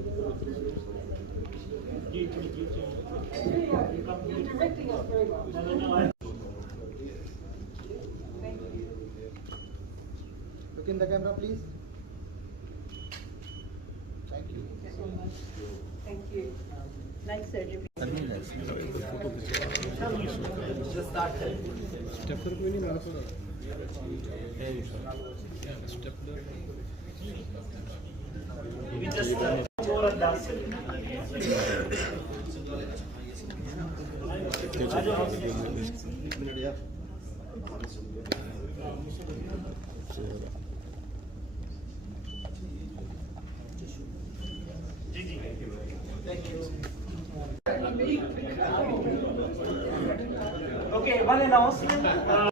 You're directing us very well. Thank you. Look in the camera, please. Thank you. Thank you so much. Thank you. Nice surgery. Just start. Stepper कोई नहीं मारा पड़ा stepper We just more and dance. Okay, one announcement.